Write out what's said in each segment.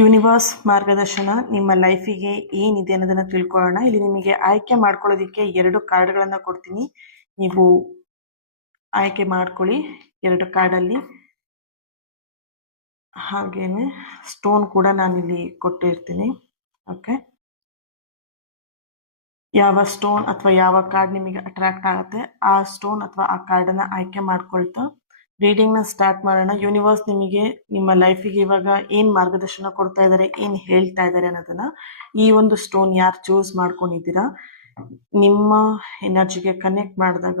Universe ಮಾರ್ಗದರ್ಶನ ನಿಮ್ಮ ಲೈಫಿಗೆ ಏನಿದೆ ಅನ್ನೋದನ್ನ ತಿಳ್ಕೊಳ್ಳೋಣ. ಇಲ್ಲಿ ನಿಮಗೆ ಆಯ್ಕೆ ಮಾಡ್ಕೊಳ್ಳೋದಿಕ್ಕೆ 2 ಕಾರ್ಡ್ಗಳನ್ನ ಕೊಡ್ತೀನಿ. ನೀವು ಆಯ್ಕೆ ಮಾಡ್ಕೊಳ್ಳಿ 2 ಕಾರ್ಡಲ್ಲಿ. ಹಾಗೇನೆ ಸ್ಟೋನ್ ಕೂಡ ನಾನಿಲ್ಲಿ ಕೊಟ್ಟಿರ್ತೀನಿ. ಓಕೆ, ಯಾವ ಸ್ಟೋನ್ ಅಥವಾ ಯಾವ ಕಾರ್ಡ್ ನಿಮಗೆ ಅಟ್ರಾಕ್ಟ್ ಆಗುತ್ತೆ ಆ ಸ್ಟೋನ್ ಅಥವಾ ಆ ಕಾರ್ಡನ್ನ ಆಯ್ಕೆ ಮಾಡ್ಕೊಳ್ತಾ ರೀಡಿಂಗ್ನ ಸ್ಟಾರ್ಟ್ ಮಾಡೋಣ. ಯೂನಿವರ್ಸ್ ನಿಮಗೆ ನಿಮ್ಮ ಲೈಫಿಗೆ ಇವಾಗ ಏನು ಮಾರ್ಗದರ್ಶನ ಕೊಡ್ತಾ ಇದ್ದಾರೆ, ಏನು ಹೇಳ್ತಾ ಇದ್ದಾರೆ ಅನ್ನೋದನ್ನ ಈ ಒಂದು ಸ್ಟೋನ್ ಯಾರು ಚೂಸ್ ಮಾಡ್ಕೊಂಡಿದ್ದೀರಾ ನಿಮ್ಮ ಎನರ್ಜಿಗೆ ಕನೆಕ್ಟ್ ಮಾಡಿದಾಗ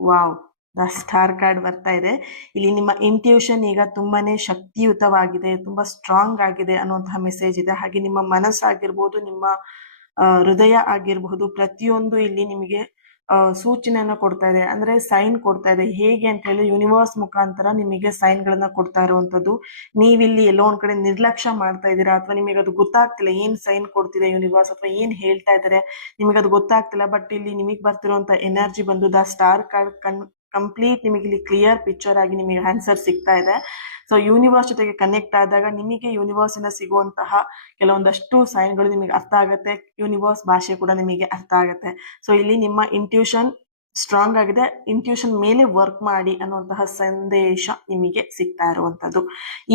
ವಾವ್, ದ ಸ್ಟಾರ್ ಕಾರ್ಡ್ ಬರ್ತಾ ಇದೆ. ಇಲ್ಲಿ ನಿಮ್ಮ ಇಂಟ್ಯೂಷನ್ ಈಗ ತುಂಬಾನೇ ಶಕ್ತಿಯುತವಾಗಿದೆ, ತುಂಬಾ ಸ್ಟ್ರಾಂಗ್ ಆಗಿದೆ ಅನ್ನುವಂತಹ ಮೆಸೇಜ್ ಇದೆ. ಹಾಗೆ ನಿಮ್ಮ ಮನಸ್ಸಾಗಿರ್ಬೋದು, ನಿಮ್ಮ ಹೃದಯ ಆಗಿರಬಹುದು, ಪ್ರತಿಯೊಂದು ಇಲ್ಲಿ ನಿಮಗೆ ಸೂಚನೆಯನ್ನ ಕೊಡ್ತಾ ಇದೆ, ಅಂದ್ರೆ ಸೈನ್ ಕೊಡ್ತಾ ಇದೆ. ಹೇಗೆ ಅಂತ ಹೇಳಿ ಯೂನಿವರ್ಸ್ ಮುಖಾಂತರ ನಿಮಗೆ ಸೈನ್ ಗಳನ್ನ ಕೊಡ್ತಾ ಇರುವಂತದ್ದು. ನೀವಿಲ್ಲಿ ಎಲ್ಲೋ ಒಂದ್ ಕಡೆ ನಿರ್ಲಕ್ಷ್ಯ ಮಾಡ್ತಾ ಇದ್ದೀರಾ, ಅಥವಾ ನಿಮಗೆ ಅದು ಗೊತ್ತಾಗ್ತಿಲ್ಲ ಏನ್ ಸೈನ್ ಕೊಡ್ತಿದೆ ಯೂನಿವರ್ಸ್ ಅಥವಾ ಏನ್ ಹೇಳ್ತಾ ಇದ್ದಾರೆ ನಿಮಗೆ ಅದು ಗೊತ್ತಾಗ್ತಿಲ್ಲ. ಬಟ್ ಇಲ್ಲಿ ನಿಮಗೆ ಬರ್ತಿರುವಂತ ಎನರ್ಜಿ ಬಂದು ದ ಸ್ಟಾರ್ ಕಾರ್ಡ್ ಕಂಪ್ಲೀಟ್ ನಿಮಗೆ ಇಲ್ಲಿ ಕ್ಲಿಯರ್ ಪಿಕ್ಚರ್ ಆಗಿ ನಿಮಗೆ ಆನ್ಸರ್ ಸಿಗ್ತಾ ಇದೆ. ಸೊ ಯೂನಿವರ್ಸ್ ಜೊತೆಗೆ ಕನೆಕ್ಟ್ ಆದಾಗ ನಿಮಗೆ ಯೂನಿವರ್ಸ್ ಇಂದ ಸಿಗುವಂತಹ ಕೆಲವೊಂದಷ್ಟು ಸೈನ್ಗಳು ನಿಮಗೆ ಅರ್ಥ ಆಗುತ್ತೆ, ಯೂನಿವರ್ಸ್ ಭಾಷೆ ಕೂಡ ನಿಮಗೆ ಅರ್ಥ ಆಗುತ್ತೆ. ಸೊ ಇಲ್ಲಿ ನಿಮ್ಮ ಇಂಟ್ಯೂಷನ್ ಸ್ಟ್ರಾಂಗ್ ಆಗಿದೆ, ಇಂಟ್ಯೂಷನ್ ಮೇಲೆ ವರ್ಕ್ ಮಾಡಿ ಅನ್ನುವಂತಹ ಸಂದೇಶ ನಿಮಗೆ ಸಿಗ್ತಾ ಇರುವಂತದ್ದು.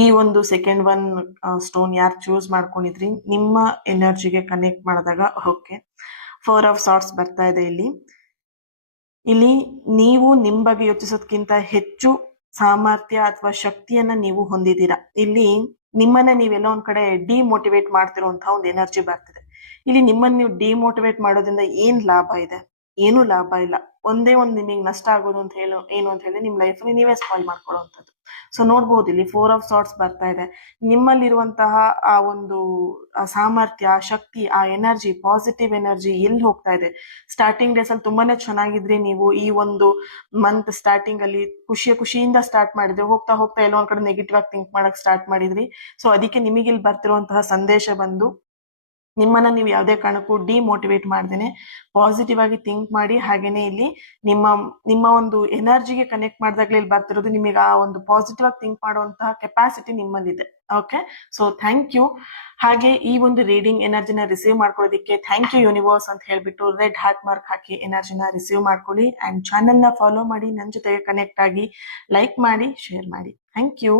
ಈ ಒಂದು ಸೆಕೆಂಡ್ ಒನ್ ಸ್ಟೋನ್ ಯಾರು ಚೂಸ್ ಮಾಡ್ಕೊಂಡಿದ್ರಿ ನಿಮ್ಮ ಎನರ್ಜಿಗೆ ಕನೆಕ್ಟ್ ಮಾಡಿದಾಗ ಓಕೆ, 4 ಆಫ್ ಸಾರ್ಟ್ಸ್ ಬರ್ತಾ ಇದೆ. ಇಲ್ಲಿ ನೀವು ನಿಮ್ ಬಗ್ಗೆ ಯೋಚಿಸೋದಕ್ಕಿಂತ ಹೆಚ್ಚು ಸಾಮರ್ಥ್ಯ ಅಥವಾ ಶಕ್ತಿಯನ್ನ ನೀವು ಹೊಂದಿದ್ದೀರಾ. ಇಲ್ಲಿ ನಿಮ್ಮನ್ನ ನೀವೆಲ್ಲ ಒಂದ್ ಕಡೆ ಡಿಮೋಟಿವೇಟ್ ಮಾಡ್ತಿರುವಂತಹ ಒಂದು ಎನರ್ಜಿ ಬರ್ತಿದೆ. ಇಲ್ಲಿ ನಿಮ್ಮನ್ನ ನೀವು ಡಿಮೋಟಿವೇಟ್ ಮಾಡೋದ್ರಿಂದ ಏನ್ ಲಾಭ ಇದೆ? ಏನು ಲಾಭ ಇಲ್ಲ. ಒಂದೇ ಒಂದು ನಿಮಗೆ ನಷ್ಟ ಆಗೋದು ಅಂತ ಏನು ಅಂತ ಹೇಳಿ ನಿಮ್ ಲೈಫ್ ನೀವೇ ಸ್ಪಾಯ್ಲ್ ಮಾಡ್ಕೊಳ್ಳುವಂಥದ್ದು. ಸೊ ನೋಡ್ಬೋದು ಇಲ್ಲಿ 4 ಆಫ್ ಸಾರ್ಟ್ಸ್ ಬರ್ತಾ ಇದೆ. ನಿಮ್ಮಲ್ಲಿರುವಂತಹ ಆ ಒಂದು ಸಾಮರ್ಥ್ಯ, ಶಕ್ತಿ, ಆ ಎನರ್ಜಿ, ಪಾಸಿಟಿವ್ ಎನರ್ಜಿ ಎಲ್ಲಿ ಹೋಗ್ತಾ ಇದೆ? ಸ್ಟಾರ್ಟಿಂಗ್ ಡೇಸ್ ಅಲ್ಲಿ ತುಂಬಾನೇ ಚೆನ್ನಾಗಿದ್ರಿ ನೀವು. ಈ ಒಂದು ಮಂತ್ ಸ್ಟಾರ್ಟಿಂಗ್ ಅಲ್ಲಿ ಖುಷಿಯಿಂದ ಸ್ಟಾರ್ಟ್ ಮಾಡಿದ್ರಿ, ಹೋಗ್ತಾ ಹೋಗ್ತಾ ಎಲ್ಲೋ ಒಂದ್ ಕಡೆ ನೆಗೆಟಿವ್ ಆಗಿ ಥಿಂಕ್ ಮಾಡಕ್ ಸ್ಟಾರ್ಟ್ ಮಾಡಿದ್ರಿ. ಸೊ ಅದಕ್ಕೆ ನಿಮಗೆ ಇಲ್ಲಿ ಬರ್ತಿರುವಂತಹ ಸಂದೇಶ ಬಂದು ನಿಮ್ಮನ್ನ ನೀವು ಯಾವುದೇ ಕಾರಣಕ್ಕೂ ಡಿಮೋಟಿವೇಟ್ ಮಾಡ್ದೇನೆ ಪಾಸಿಟಿವ್ ಆಗಿ ಥಿಂಕ್ ಮಾಡಿ. ಹಾಗೇನೆ ಇಲ್ಲಿ ನಿಮ್ಮ ಒಂದು ಎನರ್ಜಿಗೆ ಕನೆಕ್ಟ್ ಮಾಡಿದಾಗಲೇ ಇಲ್ಲಿ ಬರ್ತಿರೋದು ನಿಮಗೆ ಆ ಒಂದು ಪಾಸಿಟಿವ್ ಆಗಿ ಥಿಂಕ್ ಮಾಡುವಂತಹ ಕೆಪಾಸಿಟಿ ನಿಮ್ಮಲ್ಲಿದೆ. Okay, so thank you. ಹಾಗೆ ಈ ಒಂದು ರೀಡಿಂಗ್ ಎನರ್ಜಿನ ರಿಸೀವ್ ಮಾಡ್ಕೊಳ್ಳೋದಕ್ಕೆ ಥ್ಯಾಂಕ್ ಯು ಯೂನಿವರ್ಸ್ ಅಂತ ಹೇಳ್ಬಿಟ್ಟು ರೆಡ್ ಹಾರ್ಟ್ ಮಾರ್ಕ್ ಹಾಕಿ ಎನರ್ಜಿನ ರಿಸೀವ್ ಮಾಡ್ಕೊಳ್ಳಿ. ಅಂಡ್ ಚಾನೆಲ್ನ ಫಾಲೋ ಮಾಡಿ, ನನ್ನ ಜೊತೆಗೆ ಕನೆಕ್ಟ್ ಆಗಿ ಲೈಕ್ ಮಾಡಿ, ಶೇರ್ ಮಾಡಿ. Thank you.